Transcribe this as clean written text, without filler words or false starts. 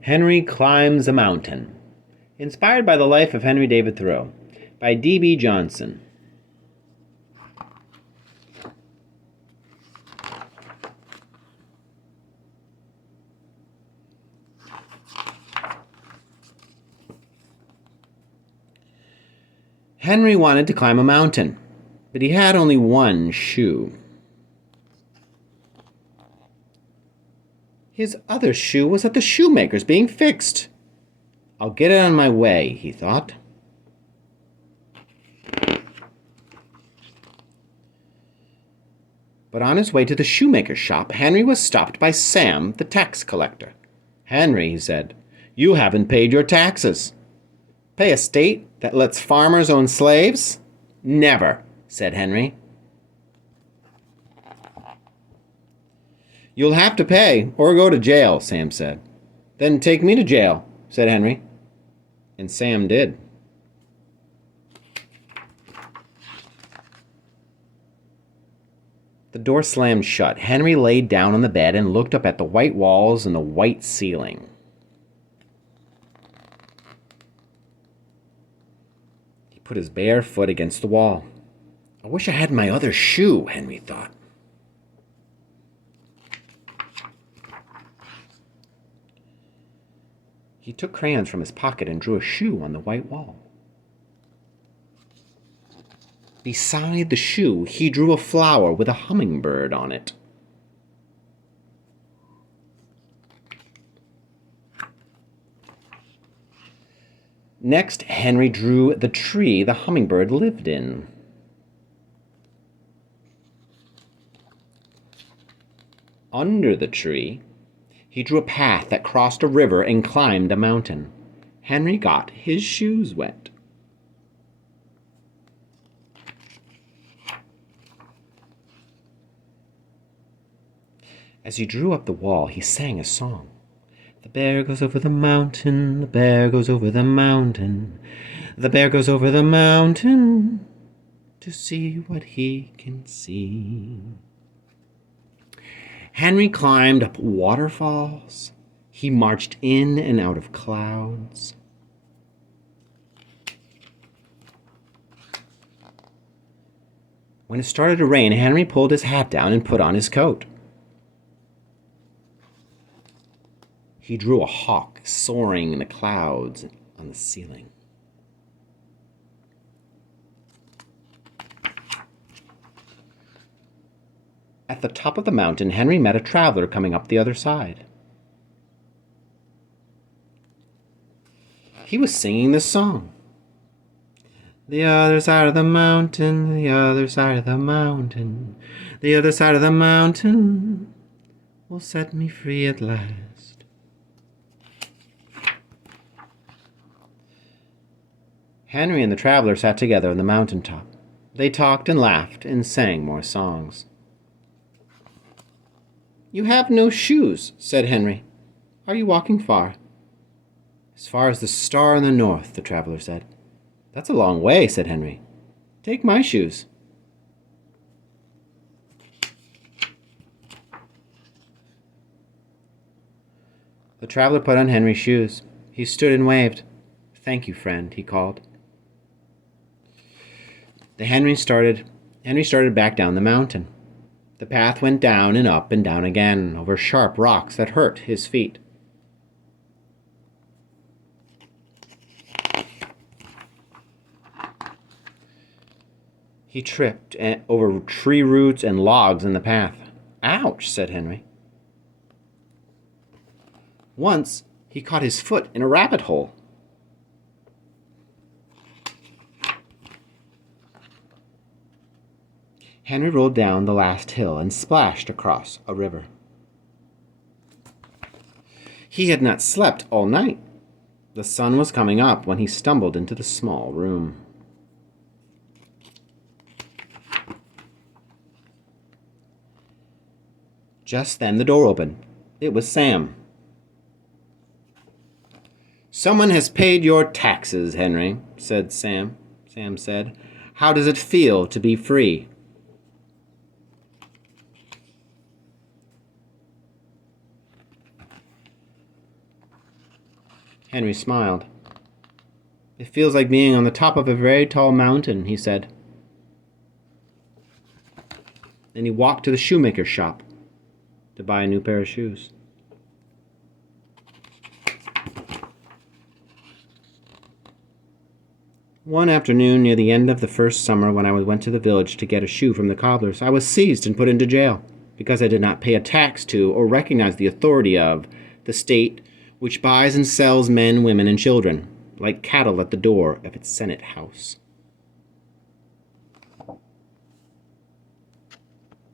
Henry Climbs a Mountain. Inspired by the life of Henry David Thoreau, by D.B. Johnson. Henry wanted to climb a mountain, but he had only one shoe. His other shoe was at the shoemaker's being fixed. I'll get it on my way, he thought. But on his way to the shoemaker's shop, Henry was stopped by Sam, the tax collector. "Henry," he said, "you haven't paid your taxes." "Pay a state that lets farmers own slaves? Never," said Henry. "You'll have to pay or go to jail," Sam said. "Then take me to jail," said Henry. And Sam did. The door slammed shut. Henry laid down on the bed and looked up at the white walls and the white ceiling. He put his bare foot against the wall. "I wish I had my other shoe," Henry thought. He took crayons from his pocket and drew a shoe on the white wall. Beside the shoe, he drew a flower with a hummingbird on it. Next, Henry drew the tree the hummingbird lived in. Under the tree, he drew a path that crossed a river and climbed a mountain. Henry got his shoes wet. As he drew up the wall, he sang a song. "The bear goes over the mountain, the bear goes over the mountain, the bear goes over the mountain to see what he can see." Henry climbed up waterfalls. He marched in and out of clouds. When it started to rain, Henry pulled his hat down and put on his coat. He drew a hawk soaring in the clouds on the ceiling. At the top of the mountain, Henry met a traveler coming up the other side. He was singing this song. "The other side of the mountain, the other side of the mountain, the other side of the mountain will set me free at last." Henry and the traveler sat together on the mountaintop. They talked and laughed and sang more songs. "You have no shoes," said Henry. "Are you walking far?" "As far as the star in the north," the traveler said. "That's a long way," said Henry. "Take my shoes." The traveler put on Henry's shoes. He stood and waved. "Thank you, friend," he called. Henry started back down the mountain. The path went down and up and down again, over sharp rocks that hurt his feet. He tripped over tree roots and logs in the path. "Ouch," said Henry. Once, he caught his foot in a rabbit hole. Henry rolled down the last hill and splashed across a river. He had not slept all night. The sun was coming up when he stumbled into the small room. Just then the door opened. It was Sam. "Someone has paid your taxes, Henry," said Sam. Sam said, "How does it feel to be free?" Henry smiled. "It feels like being on the top of a very tall mountain," he said. Then he walked to the shoemaker's shop to buy a new pair of shoes. One afternoon near the end of the first summer, when I went to the village to get a shoe from the cobbler's, I was seized and put into jail because I did not pay a tax to or recognize the authority of the state, which buys and sells men, women, and children like cattle at the door of its Senate house.